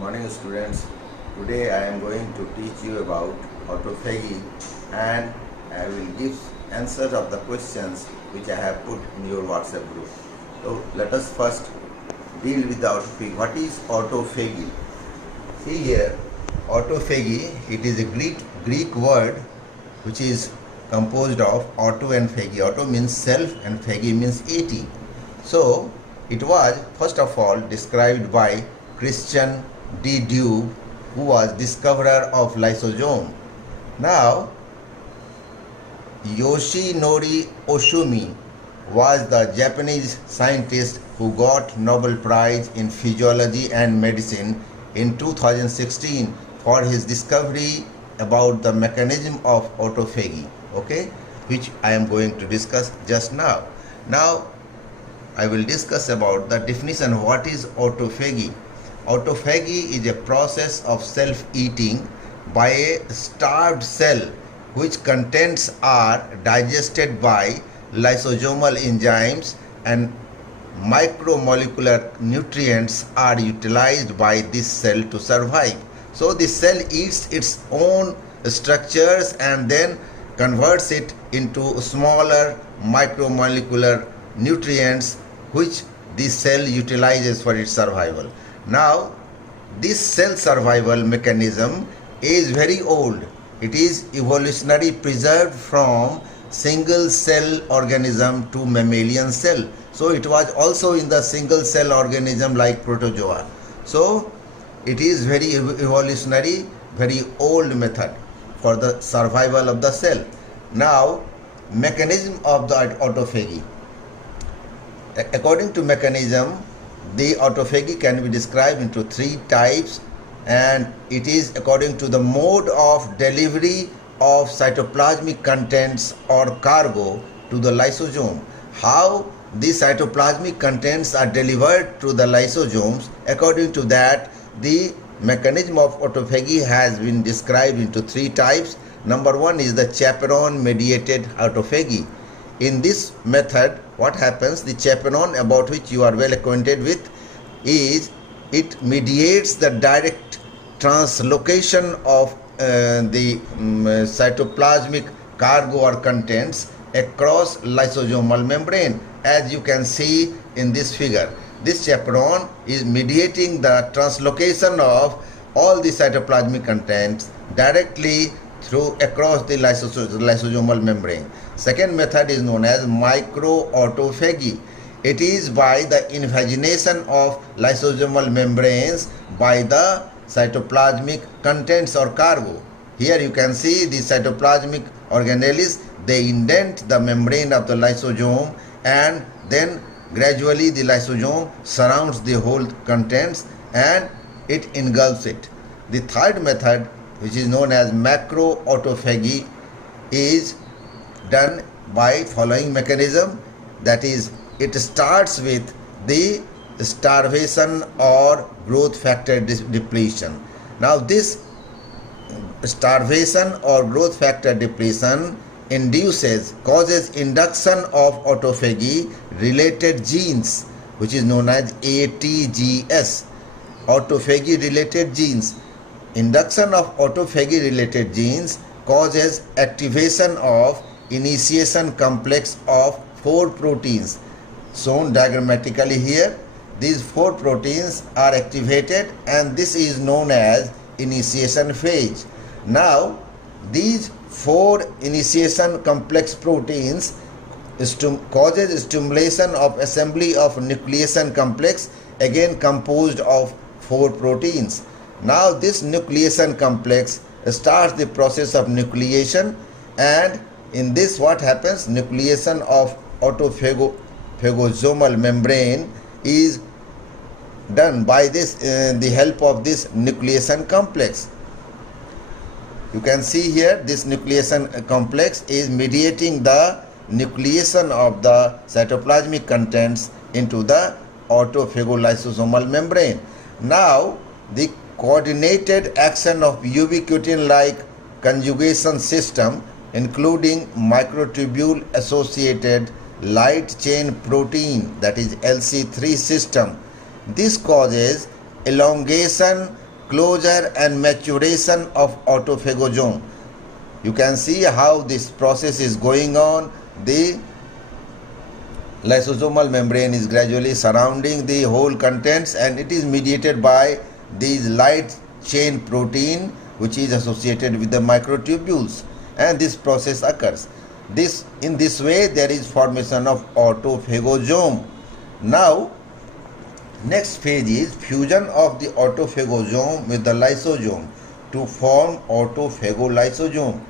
morning students. Today I am going to teach you about autophagy and I will give answers of the questions which I have put in your WhatsApp group. So let us first deal with the autophagy. What is autophagy? See here, autophagy, it is a Greek word which is composed of auto and phagy. Auto means self and phagy means eating. So it was first of all described by Christian D. Dube, who was discoverer of lysosome. Now, Yoshinori Oshumi was the Japanese scientist who got Nobel Prize in Physiology and Medicine in 2016 for his discovery about the mechanism of autophagy, okay, which I am going to discuss just now. Now, I will discuss about the definition of what is autophagy. Autophagy is a process of self-eating by a starved cell which contents are digested by lysosomal enzymes and micromolecular nutrients are utilized by this cell to survive. So the cell eats its own structures and then converts it into smaller micromolecular nutrients which the cell utilizes for its survival. Now, this cell survival mechanism is very old. It is evolutionary preserved from single cell organism to mammalian cell. So it was also in the single cell organism like protozoa. So it is very evolutionary, very old method for the survival of the cell. Now, mechanism of the autophagy. According to mechanism, the autophagy can be described into three types, and it is according to the mode of delivery of cytoplasmic contents or cargo to the lysosome. How these cytoplasmic contents are delivered to the lysosomes, according to that, the mechanism of autophagy has been described into three types. Number one is the chaperone mediated autophagy. In this method, what happens, the chaperone, about which you are well acquainted with, is it mediates the direct translocation of the cytoplasmic cargo or contents across lysosomal membrane, as you can see in this figure. This chaperone is mediating the translocation of all the cytoplasmic contents directly through across the lysosomal membrane. Second method is known as microautophagy. It is by the invagination of lysosomal membranes by the cytoplasmic contents or cargo. Here you can see the cytoplasmic organelles. They indent the membrane of the lysosome and then gradually the lysosome surrounds the whole contents and it engulfs it. The third method, which is known as macroautophagy, is done by following mechanism. That is, it starts with the starvation or growth factor depletion. Now this starvation or growth factor depletion causes induction of autophagy related genes, which is known as ATGS, autophagy related genes. Induction of autophagy related genes causes activation of initiation complex of 4 proteins shown diagrammatically here. These 4 proteins are activated and this is known as initiation phase. Now these 4 initiation complex proteins causes stimulation of assembly of nucleation complex, again composed of 4 proteins. Now this nucleation complex starts the process of nucleation, and in this what happens, nucleation of autophagosomal membrane is done by this the help of this nucleation complex. You can see here this nucleation complex is mediating the nucleation of the cytoplasmic contents into the autophagolysosomal membrane. Now the coordinated action of ubiquitin-like conjugation system, including microtubule associated light chain protein, that is LC3 system. This causes elongation closure and maturation of autophagosome. You can see how this process is going on. The lysosomal membrane is gradually surrounding the whole contents, and it is mediated by these light chain protein which is associated with the microtubules, and this process occurs. In this way there is formation of autophagosome. Now next phase is fusion of the autophagosome with the lysosome to form autophagolysosome.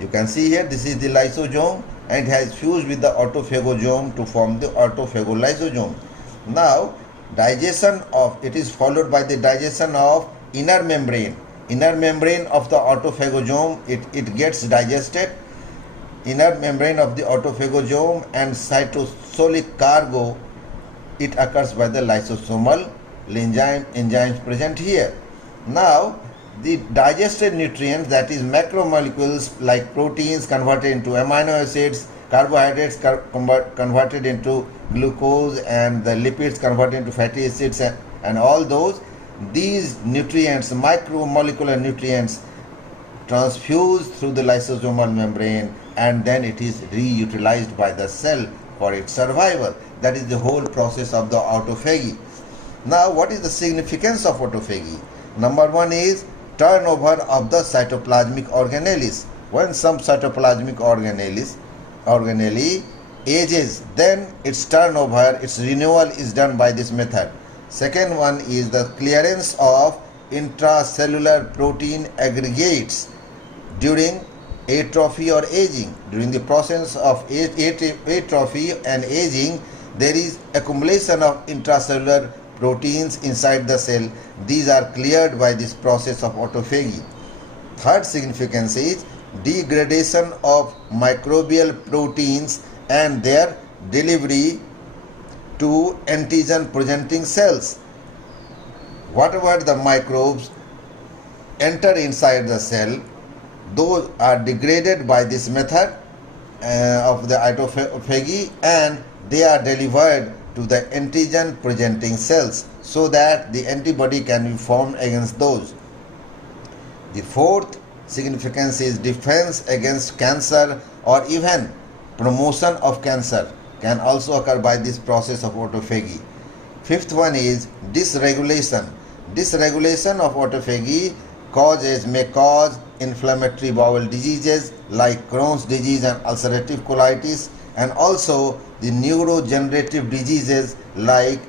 You can see here, this is the lysosome and has fused with the autophagosome to form the autophagolysosome. Now digestion of it is followed by the digestion of inner membrane of the autophagosome. It gets digested, inner membrane of the autophagosome, and cytosolic cargo, it occurs by the lysosomal enzymes present here. Now the digested nutrients, that is macromolecules like proteins converted into amino acids, carbohydrates converted into glucose, and the lipids converted into fatty acids, and all those, these nutrients, micromolecular nutrients, transfuse through the lysosomal membrane, and then it is reutilized by the cell for its survival. That is the whole process of the autophagy. Now what is the significance of autophagy? Number one is turnover of the cytoplasmic organelles. When some cytoplasmic organelle ages, then its turnover, its renewal is done by this method. Second one is the clearance of intracellular protein aggregates during atrophy or aging. During the process of atrophy and aging, there is accumulation of intracellular proteins inside the cell. These are cleared by this process of autophagy. Third significance is degradation of microbial proteins and their delivery to antigen presenting cells. Whatever the microbes enter inside the cell, those are degraded by this method of the autophagy, and they are delivered to the antigen presenting cells so that the antibody can be formed against those. The fourth significance is defense against cancer, or even promotion of cancer can also occur by this process of autophagy. Fifth one is dysregulation. Dysregulation of autophagy may cause inflammatory bowel diseases like Crohn's disease and ulcerative colitis, and also the neurodegenerative diseases like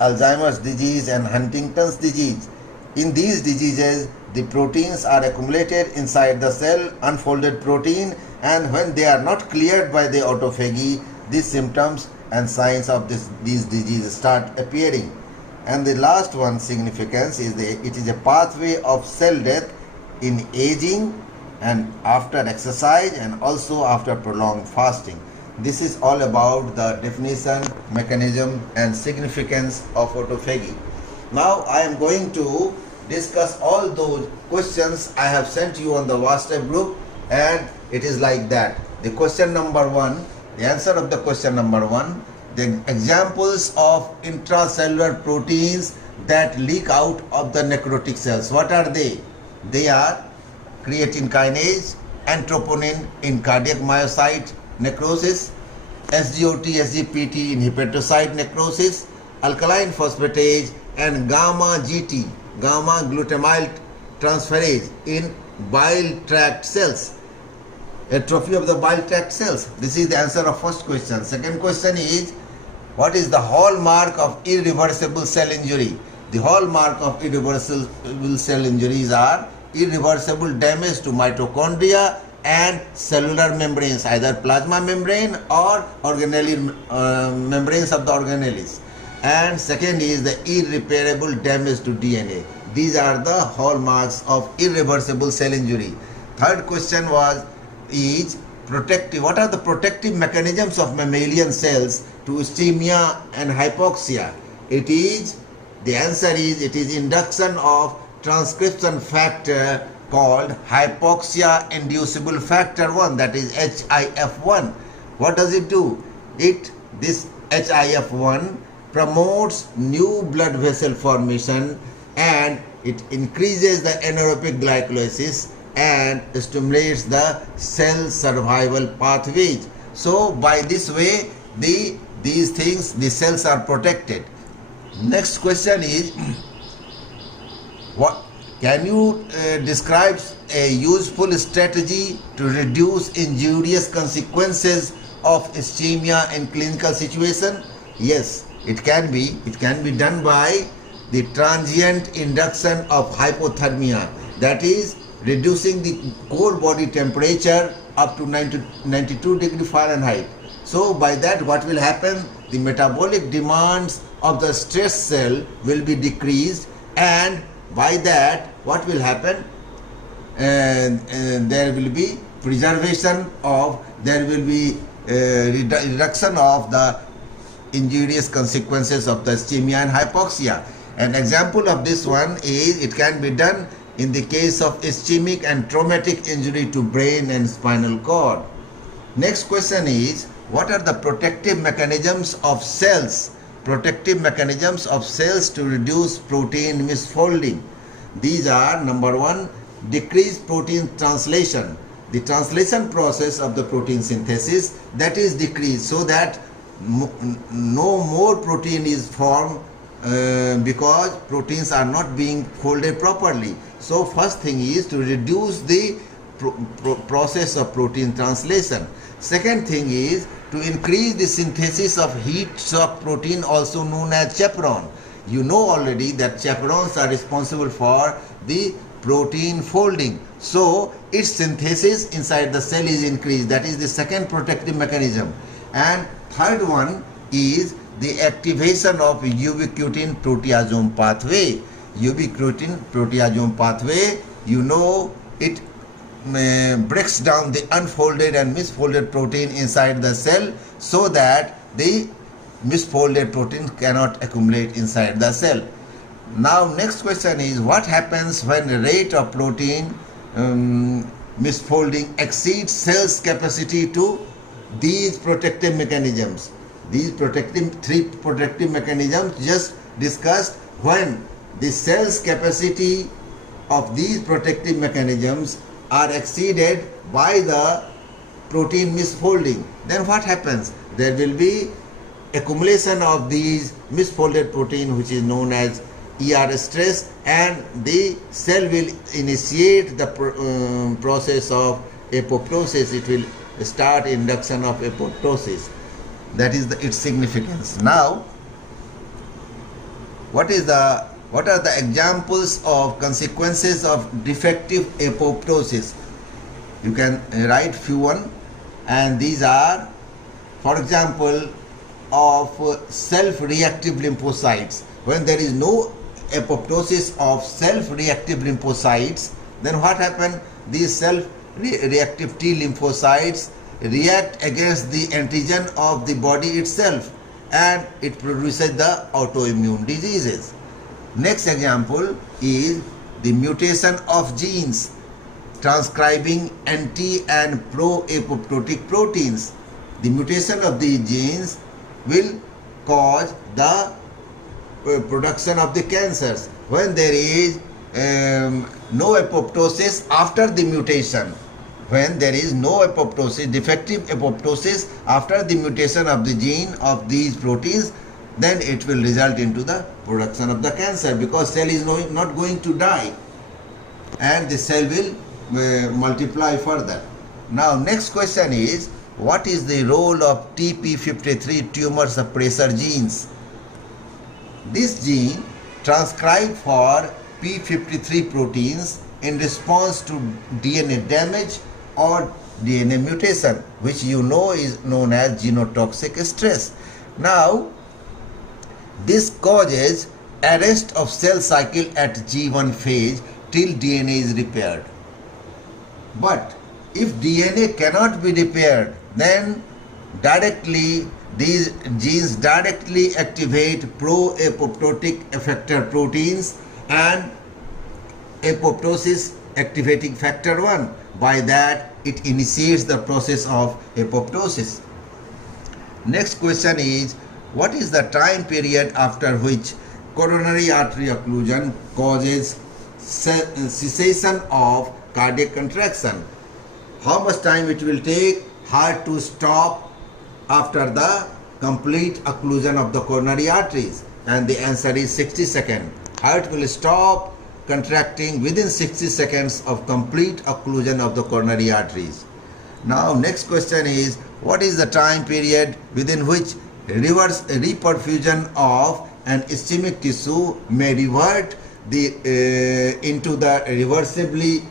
Alzheimer's disease and Huntington's disease. In these diseases, the proteins are accumulated inside the cell, unfolded protein, and when they are not cleared by the autophagy, these symptoms and signs of these diseases start appearing. And the last one significance is it is a pathway of cell death in aging and after exercise, and also after prolonged fasting. This is all about the definition, mechanism, and significance of autophagy. Now I am going to discuss all those questions I have sent you on the WhatsApp group, and it is like that. The question number one, the answer of the question number one, the examples of intracellular proteins that leak out of the necrotic cells. What are they? They are creatine kinase, troponin in cardiac myocyte necrosis, SGOT, SGPT in hepatocyte necrosis, alkaline phosphatase, and gamma GT, gamma glutamyl transferase in bile tract cells. Atrophy of the bile tract cells. This is the answer of first question. Second question is, what is the hallmark of irreversible cell injury? The hallmark of irreversible cell injuries are irreversible damage to mitochondria and cellular membranes, either plasma membrane or membranes of the organelles. And second is the irreparable damage to DNA. These are the hallmarks of irreversible cell injury. Third question is protective. What are the protective mechanisms of mammalian cells to ischemia and hypoxia? The answer is it is induction of transcription factor called hypoxia inducible factor 1, that is HIF1. What does it do? This HIF1 promotes new blood vessel formation and it increases the anaerobic glycolysis and stimulates the cell survival pathways. So by this way, these things, the cells are protected. Next question is, what can you describe a useful strategy to reduce injurious consequences of ischemia in clinical situation? Yes, it can be. It can be done by the transient induction of hypothermia, that is reducing the core body temperature up to 92 degree Fahrenheit. So by that, what will happen? The metabolic demands of the stress cell will be decreased, and by that what will happen? And there will be preservation of, there will be reduction of the injurious consequences of the ischemia and hypoxia. An example of this one is, it can be done in the case of ischemic and traumatic injury to brain and spinal cord. Next question is, what are the protective mechanisms of cells? Protective mechanisms of cells to reduce protein misfolding. These are, number one, decreased protein translation. The translation process of the protein synthesis, that is decreased, so that no more protein is formed because proteins are not being folded properly. So first thing is to reduce the process of protein translation. Second thing is to increase the synthesis of heat shock protein, also known as chaperone. You know already that chaperones are responsible for the protein folding. So its synthesis inside the cell is increased. That is the second protective mechanism. And third one is the activation of ubiquitin proteasome pathway. Ubiquitin proteasome pathway, you know, it breaks down the unfolded and misfolded protein inside the cell, so that the misfolded protein cannot accumulate inside the cell. Now next question is, what happens when the rate of protein misfolding exceeds cell's capacity to these protective mechanisms? These three protective mechanisms just discussed. When the cell's capacity of these protective mechanisms are exceeded by the protein misfolding, then what happens? There will be accumulation of these misfolded protein, which is known as ER stress, and the cell will initiate the process of apoptosis. It will start induction of apoptosis. That is its significance. Now, what are the examples of consequences of defective apoptosis? You can write few one, and these are, for example, of self-reactive lymphocytes. When there is no apoptosis of self-reactive lymphocytes, then what happens? These self-reactive T lymphocytes react against the antigen of the body itself, and it produces the autoimmune diseases. Next example is the mutation of genes transcribing anti and pro-apoptotic proteins. The mutation of these genes will cause the production of the cancers. When there is no apoptosis after the mutation, when there is no apoptosis, defective apoptosis after the mutation of the gene of these proteins, then it will result into the production of the cancer, because cell is not going to die and the cell will multiply further. Now next question is, what is the role of TP53 tumor suppressor genes? This gene transcribes for P53 proteins in response to DNA damage or DNA mutation, which you know is known as genotoxic stress. Now, this causes arrest of cell cycle at G1 phase till DNA is repaired. But if DNA cannot be repaired, then directly these genes directly activate pro-apoptotic effector proteins and apoptosis activating factor 1. By that, it initiates the process of apoptosis. Next question is, what is the time period after which coronary artery occlusion causes cessation of cardiac contraction. How much time it will take heart to stop after the complete occlusion of the coronary arteries? And the answer is 60 seconds. Heart will stop contracting within 60 seconds of complete occlusion of the coronary arteries. Now next question is, what is the time period within which reverse reperfusion of an ischemic tissue may revert into the reversibly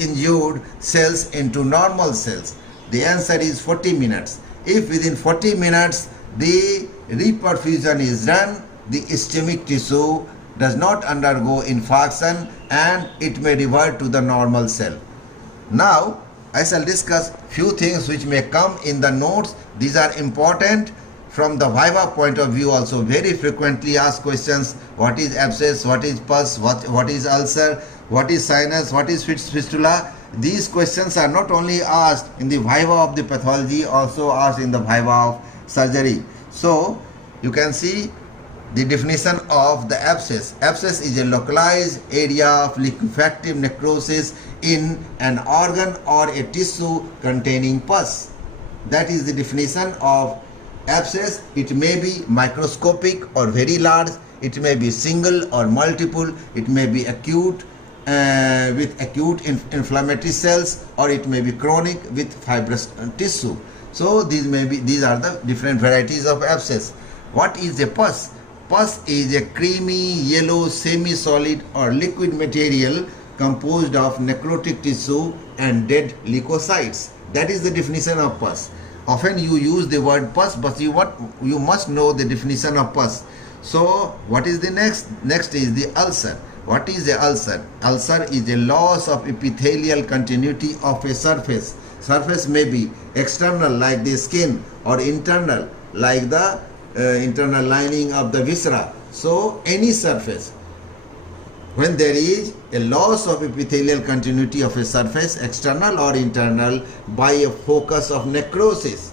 injured cells into normal cells? The answer is 40 minutes. If within 40 minutes the reperfusion is done, the ischemic tissue does not undergo infarction and it may revert to the normal cell. Now I shall discuss few things which may come in the notes. These are important from the viva point of view also. Very frequently asked questions: what is abscess, what is pus, what is ulcer, what is sinus, what is fistula. These questions are not only asked in the viva of the pathology, also asked in the viva of surgery. So you can see the definition of the abscess. Abscess is a localized area of liquefactive necrosis in an organ or a tissue containing pus. That is the definition of abscess. It may be microscopic or very large, it may be single or multiple, it may be acute with acute inflammatory cells, or it may be chronic with fibrous tissue. So these are the different varieties of abscess. What is a pus? Pus is a creamy yellow semi-solid or liquid material composed of necrotic tissue and dead leukocytes. That is the definition of pus. Often you use the word pus, but you must know the definition of pus. So what is the next? Next is the ulcer. What is the ulcer? Ulcer is a loss of epithelial continuity of a surface. Surface may be external like the skin, or internal like the internal lining of the viscera. So any surface, when there is a loss of epithelial continuity of a surface, external or internal, by a focus of necrosis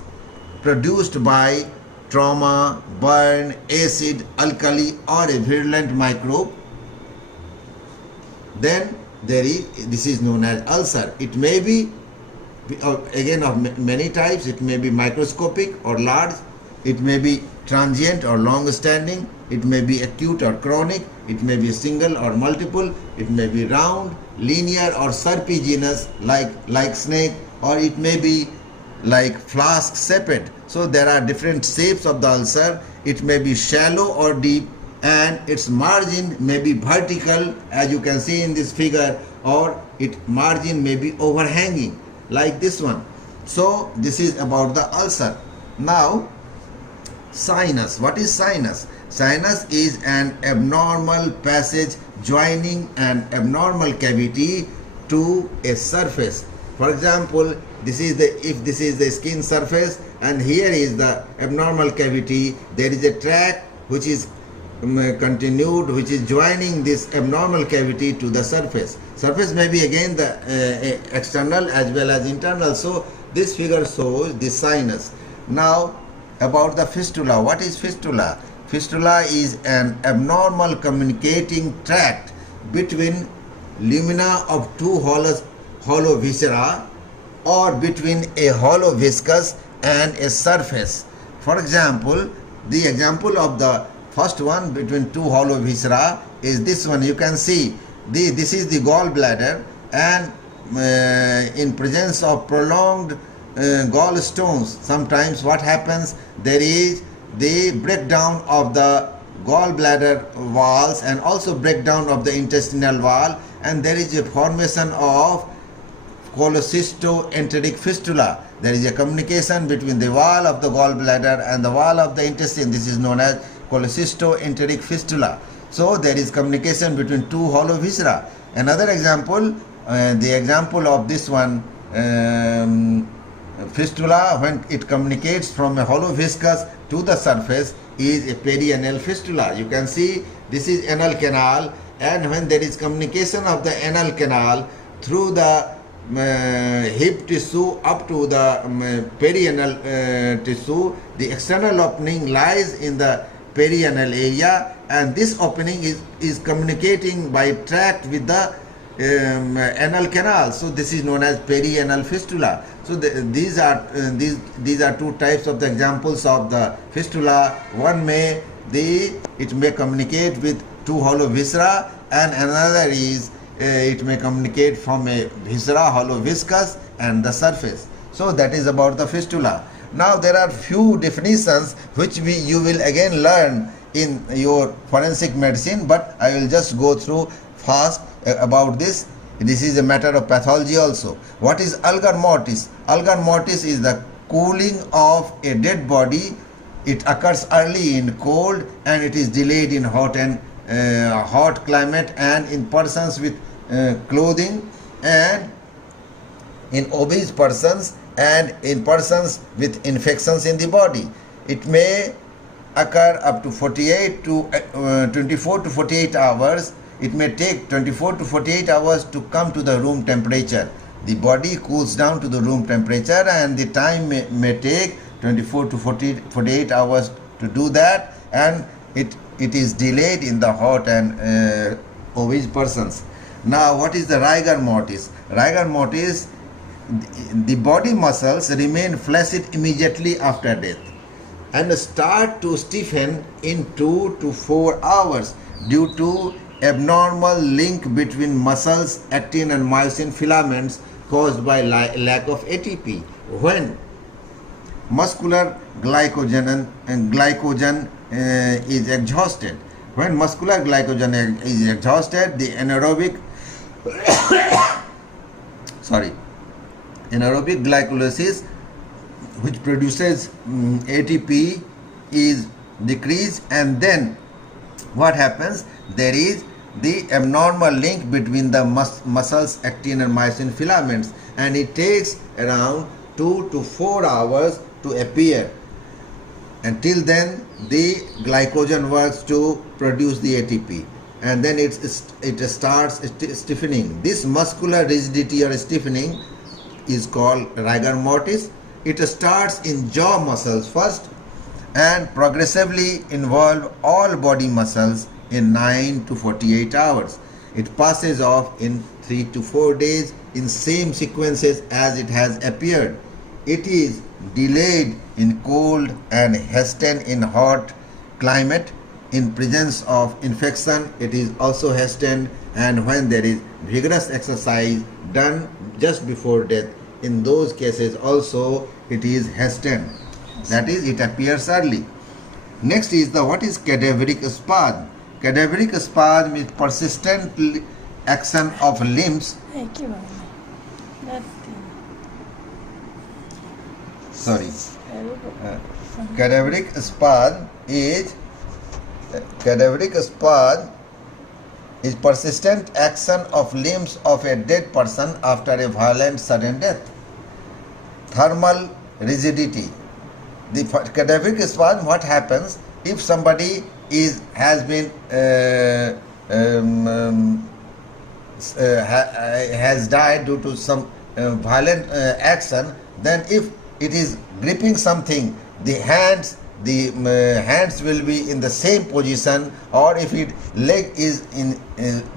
produced by trauma, burn, acid, alkali, or a virulent microbe, then this is known as ulcer. It may be again of many types. It may be microscopic or large, it may be transient or long standing, it may be acute or chronic, it may be single or multiple, it may be round, linear or serpiginous like snake, or it may be like flask shaped. So there are different shapes of the ulcer. It may be shallow or deep, and its margin may be vertical, as you can see in this figure, or its margin may be overhanging like this one. So this is about the ulcer. Now sinus. What is sinus? Sinus is an abnormal passage joining an abnormal cavity to a surface. For example, if this is the skin surface and here is the abnormal cavity, there is a tract which is continued, which is joining this abnormal cavity to the surface. Surface may be again the external as well as internal. So this figure shows the sinus. Now about the fistula. What is fistula? Fistula is an abnormal communicating tract between lumina of two hollow viscera, or between a hollow viscus and a surface. For example, the example of the first one between two hollow viscera is this one. You can see this is the gallbladder, and in presence of prolonged gallstones, sometimes what happens, there is the breakdown of the gallbladder walls and also breakdown of the intestinal wall, and there is a formation of cholecystoenteric fistula. There is a communication between the wall of the gallbladder and the wall of the intestine. This is known as cholecystoenteric fistula. So there is communication between two hollow viscera. Another example, the example of this one, fistula, when it communicates from a hollow viscus to the surface, is a perianal fistula. You can see this is anal canal, and when there is communication of the anal canal through the hip tissue up to the perianal tissue, the external opening lies in the perianal area, and this opening is communicating by tract with the anal canal. So this is known as perianal fistula. So these are two types of the examples of the fistula. One it may communicate with two hollow viscera, and another is it may communicate from a viscera, hollow viscus, and the surface. So that is about the fistula. Now there are few definitions which you will again learn in your forensic medicine, but I will just go through fast about this. This is a matter of pathology also. What is algor mortis? Algor mortis is the cooling of a dead body. It occurs early in cold and it is delayed in hot and hot climate, and in persons with clothing, and in obese persons, and in persons with infections in the body. It may occur up to 24 to 48 hours. It may take 24 to 48 hours to come to the room temperature. The body cools down to the room temperature, and the time may take 24 to 48 hours to do that, and it is delayed in the hot and obese persons. Now, what is the rigor mortis? Rigor mortis, the body muscles remain flaccid immediately after death and start to stiffen in 2 to 4 hours due to abnormal link between muscles, actin and myosin filaments caused by lack of ATP. When muscular glycogen is exhausted, when muscular glycogen is exhausted, the anaerobic anaerobic glycolysis, which produces ATP, is decreased, and then what happens? There is the abnormal link between the muscles, actin and myosin filaments, and it takes around 2 to 4 hours to appear. Until then, the glycogen works to produce the ATP, and then it starts stiffening. This muscular rigidity or stiffening is called rigor mortis. It starts in jaw muscles first and progressively involve all body muscles in 9 to 48 hours. It passes off in 3 to 4 days in same sequences as it has appeared. It is delayed in cold and hastened in hot climate. In presence of infection, it is also hastened, and when there is vigorous exercise done just before death, in those cases also it is hastened. That is, it appears early. Next is what is cadaveric spasm. Cadaveric spasm is persistent action of limbs. Cadaveric spasm is persistent action of limbs of a dead person after a violent sudden death. Thermal rigidity. The cadaveric spasm, what happens if somebody has died due to some violent action? Then if it is gripping something, the hands will be in the same position, or if leg is in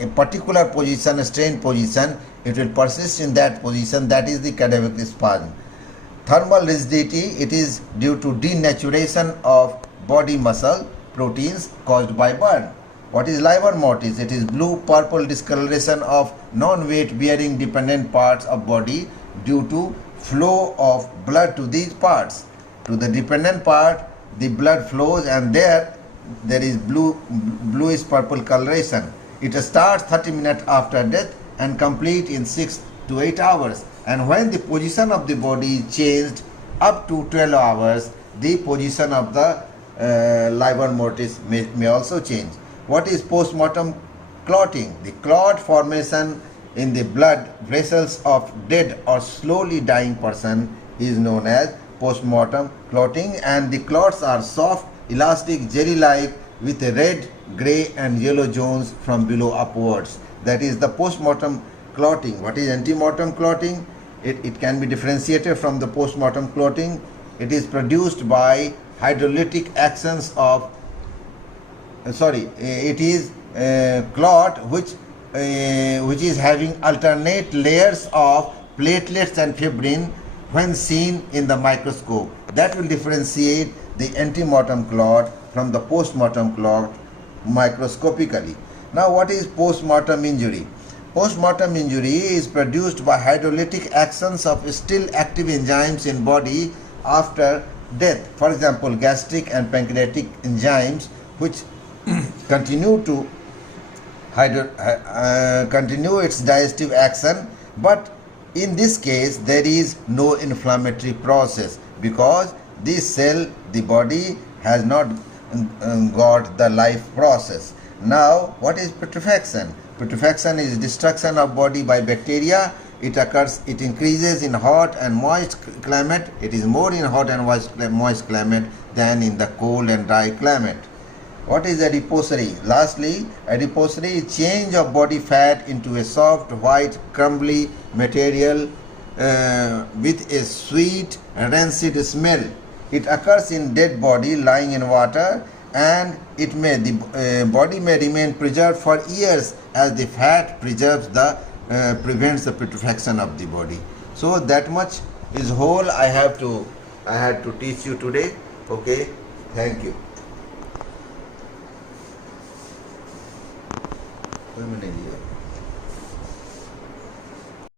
a particular position, a strained position, it will persist in that position. That is the cadaveric spasm. Thermal rigidity, it is due to denaturation of body muscle proteins caused by burn. What is livor mortis? It is blue-purple discoloration of non-weight bearing dependent parts of body due to flow of blood to these parts. To the dependent part, the blood flows, and there is bluish purple coloration. It starts 30 minutes after death and complete in 6 to 8 hours. And when the position of the body is changed up to 12 hours, the position of the livor mortis may also change. What is postmortem clotting? The clot formation in the blood vessels of dead or slowly dying person is known as postmortem clotting, and the clots are soft, elastic, jelly-like with a red, grey and yellow zones from below upwards. That is the postmortem clotting. What is antemortem clotting? It can be differentiated from the postmortem clotting. It is produced by hydrolytic actions of it is clot which is having alternate layers of platelets and fibrin when seen in the microscope. That will differentiate the antemortem clot from the postmortem clot microscopically. Now, what is postmortem injury? Postmortem injury is produced by hydrolytic actions of still active enzymes in body after death. For example, gastric and pancreatic enzymes which continue to continue its digestive action, but in this case there is no inflammatory process because this cell, the body has not got the life process. Now, what is putrefaction? Putrefaction is destruction of body by bacteria. It increases in hot and moist climate. It is more in hot and moist climate than in the cold and dry climate. What is adiposity? Lastly, adiposity is change of body fat into a soft, white, crumbly material with a sweet, rancid smell. It occurs in dead body lying in water, and the body may remain preserved for years as the fat prevents the putrefaction of the body. So that much is whole I had to teach you today. Okay, thank you. कोई में नहीं लिया